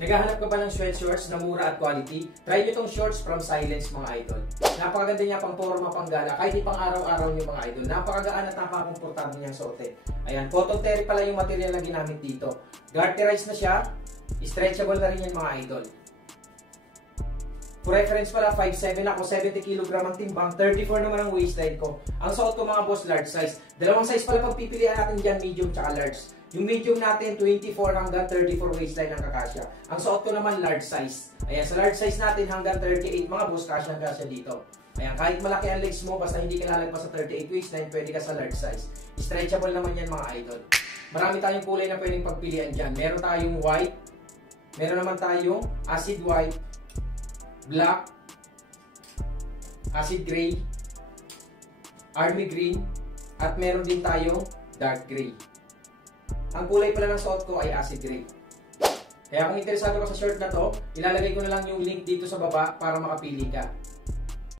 Naghahanap ka ba ng sweatshirts na mura at quality? Try nyo itong shorts from Silence mga idol. Napakaganda niya pang forma, pang gala, kahit di pang araw-araw nyo mga idol. Napakagaan at napakakomportable niyang suotin. Ayan, cotton terry pala yung material na ginamit dito. Garterized na siya, stretchable na rin yan mga idol. For reference pala, 5'7 ako, 70 kg ang timbang, 34 naman ang waistline ko. Ang suot ko mga boss, large size. Dalawang size pala pagpipilian natin dyan, medium tsaka large. Yung medium natin, 24 hanggang 34 waistline ang kakasya. Ang suot ko naman, large size. Ayan, sa large size natin hanggang 38 mga boss, kasya dito. Ayan, kahit malaki ang legs mo, basta hindi ka lalagpas sa 38 waistline, pwede ka sa large size. Stretchable naman yan mga idol. Marami tayong kulay na pwedeng pagpilian dyan. Meron tayong white, meron naman tayong acid white, black, acid gray, army green, at meron din tayong dark gray. Ang kulay pala ng suot ko ay acid gray. Kaya kung interesado ka sa shirt na to, ilalagay ko na lang yung link dito sa baba para makapili ka.